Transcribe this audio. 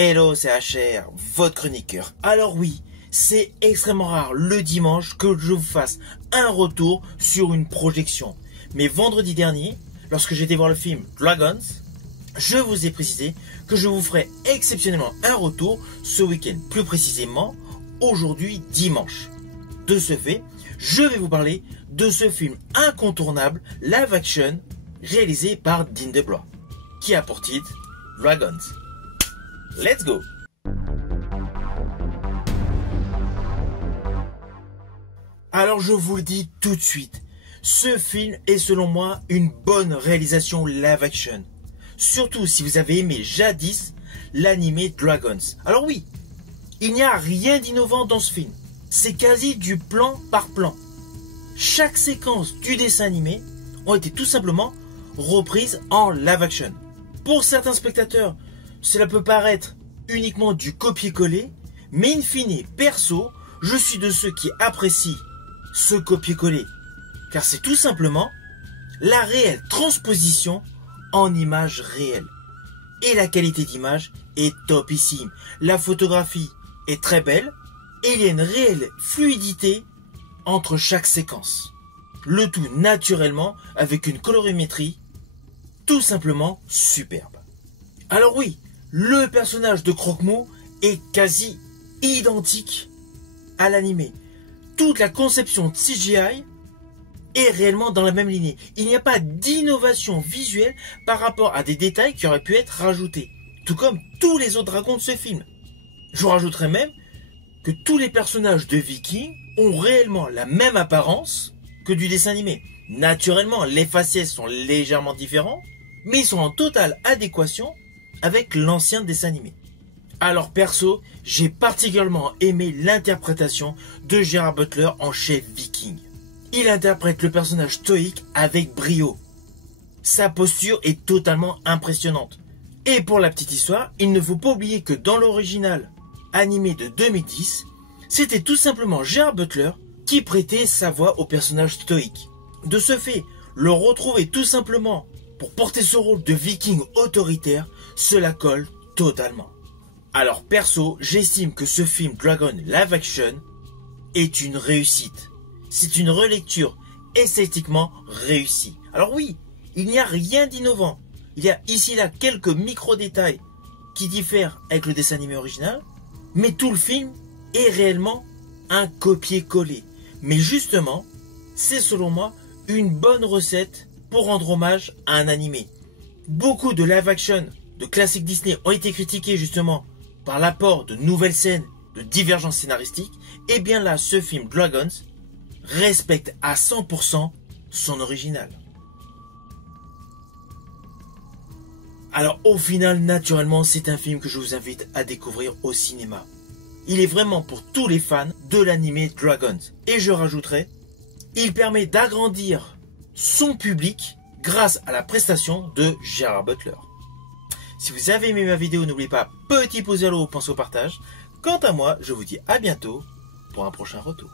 Hello, c'est HR, votre chroniqueur. Alors oui, c'est extrêmement rare le dimanche que je vous fasse un retour sur une projection. Mais vendredi dernier, lorsque j'étais voir le film Dragons, je vous ai précisé que je vous ferai exceptionnellement un retour ce week-end. Plus précisément, aujourd'hui dimanche. De ce fait, je vais vous parler de ce film incontournable live action réalisé par Dean DeBlois, qui a pour titre Dragons. Let's go! Alors je vous le dis tout de suite, ce film est selon moi une bonne réalisation live action. Surtout si vous avez aimé jadis l'animé Dragons. Alors oui, il n'y a rien d'innovant dans ce film. C'est quasi du plan par plan. Chaque séquence du dessin animé ont été tout simplement reprises en live action. Pour certains spectateurs, cela peut paraître uniquement du copier-coller, mais in fine, perso, je suis de ceux qui apprécient ce copier-coller, car c'est tout simplement la réelle transposition en images réelles. Et la qualité d'image est topissime. La photographie est très belle, et il y a une réelle fluidité entre chaque séquence. Le tout naturellement avec une colorimétrie tout simplement superbe. Alors oui, le personnage de Croque-Mot est quasi identique à l'animé. Toute la conception de CGI est réellement dans la même lignée. Il n'y a pas d'innovation visuelle par rapport à des détails qui auraient pu être rajoutés. Tout comme tous les autres dragons de ce film. Je vous rajouterai même que tous les personnages de Vikings ont réellement la même apparence que du dessin animé. Naturellement, les faciès sont légèrement différents, mais ils sont en totale adéquation avec l'ancien dessin animé. Alors perso, j'ai particulièrement aimé l'interprétation de Gerard Butler en chef viking. Il interprète le personnage stoïque avec brio. Sa posture est totalement impressionnante. Et pour la petite histoire, il ne faut pas oublier que dans l'original animé de 2010, c'était tout simplement Gerard Butler qui prêtait sa voix au personnage stoïque. De ce fait, le retrouver tout simplement pour porter ce rôle de viking autoritaire, cela colle totalement. Alors perso, j'estime que ce film Dragon live action est une réussite. C'est une relecture esthétiquement réussie. Alors oui, il n'y a rien d'innovant. Il y a ici là quelques micro-détails qui diffèrent avec le dessin animé original, mais tout le film est réellement un copier-coller. Mais justement, c'est selon moi une bonne recette pour rendre hommage à un animé. Beaucoup de live action de classiques Disney ont été critiqués justement par l'apport de nouvelles scènes, de divergences scénaristiques. Et bien là, ce film Dragons respecte à 100% son original. Alors au final, naturellement, c'est un film que je vous invite à découvrir au cinéma. Il est vraiment pour tous les fans de l'animé Dragons. Et je rajouterai, il permet d'agrandir son public grâce à la prestation de Gerard Butler. Si vous avez aimé ma vidéo, n'oubliez pas, petit pouce vers le haut, pensez au partage. Quant à moi, je vous dis à bientôt pour un prochain retour.